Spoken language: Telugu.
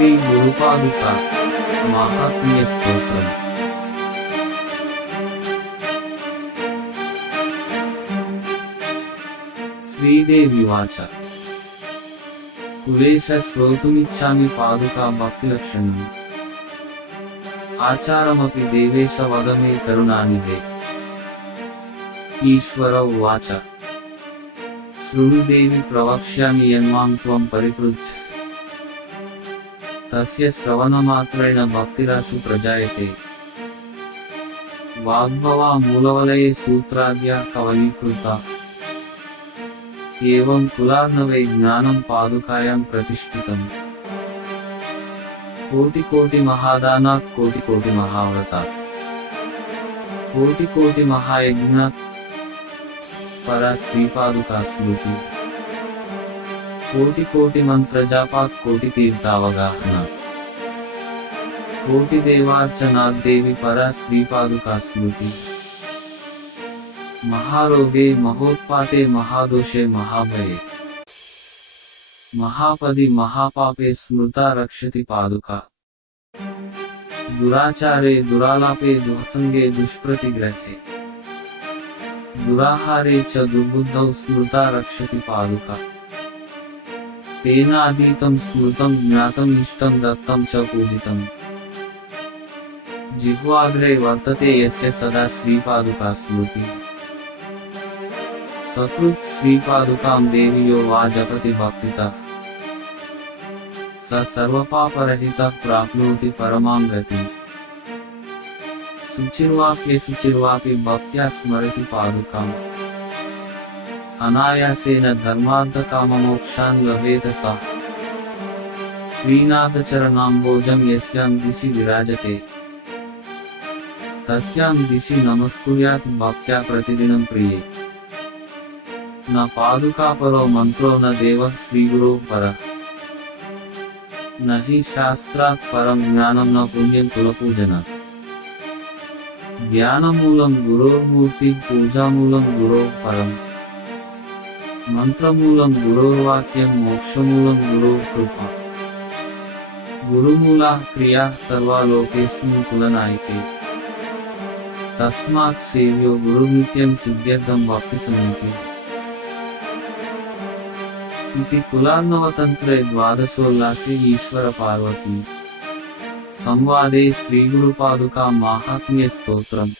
శ్రీ గురుపాదుక మహాత్మ్య స్తోత్రం. శ్రీదేవి వాచ. కులేశ శ్రోతుమిచ్చామి పాదుకా భక్తిలక్షణం ఆచారమపి దేవేశ వదమే కరుణానిదే ఈశ్వర ఉవాచ. శృణుదేవి ప్రవక్ష్యామి యన్మాం త్వం పరిపృచ్ఛ. తస్య శ్రవణమాత్రేణ భక్తిరాసు ప్రజాయతే. వాగ్భవా మూలవలయే సూత్రాద్యా కవలీకృత. ఏవం కులార్ణవై జ్ఞానం పాదుకాయాం ప్రతిష్ఠితం. కోటి కోటి మహాదానాత్ కోటి కోటి మహావ్రతాత్. కోటి కోటి మహాయజ్ఞాత్ కోటి తీర్థావగాహన. కోటి దేవార్చనాత్ పరా శ్రీపాదుకా స్మృతి. మహారోగే మహోత్పాతే మహాదోషే మహాభయే. మహాపది మహాపాపే స్మృత రక్షతి పాదుక. దురాచారే దురాలాపే దుఃసంగే దుష్ప్రతిగ్రహే. దురాహారే చ దుర్బుద్ధౌ స్మృత రక్షతి పాదుక. तेनातीतं स्मृतं ज्ञातम् इष्टं दत्तं च पूजितम्। जिह्वाग्रे वर्तते यस्य सदा श्रीपादुका स्मृति सकृत् श्रीपादुकां देवीयो वा जपति भक्तितः। स सर्वपापरहितः प्राप्नोति परमां शुचिर्वा के शुचिर्वापि भक्त्या स्मरति पादुकाम्। అనాయాసేన ధర్మార్థకామమోక్షాన్ లభేత స శ్రీనాథచరణాంబోజం యస్యాం దిశి విరాజతే. తస్యాం దిశి నమస్కుర్యాత్ భక్త్యా ప్రతిదినం ప్రియే. నా పాదుకాపరో మంత్రో న దేవ శ్రీగురో పర. నహి శాస్త్రాత్ పరం జ్ఞానం న పుణ్యం కులపూజన జ్ఞానమూలం గురోర్మూర్తి పూజామూలం గురో పరం. మంత్రమూలం గురోర్వాక్యం మోక్షమూలం గురో కృప. గురుమూలా క్రియా సర్వాలోకేస్మిన్ కులనాయకే. తస్మాత్ సేవ్యో గురునిత్యం సిద్ధ్యర్థం వాప్తిసమితి ఇది కులార్ణవతంత్రే ద్వాదశోల్లాసే ఈశ్వర పార్వతి. సంవాదే శ్రీగురుపాదుకా మాహాత్మ్య స్తోత్రం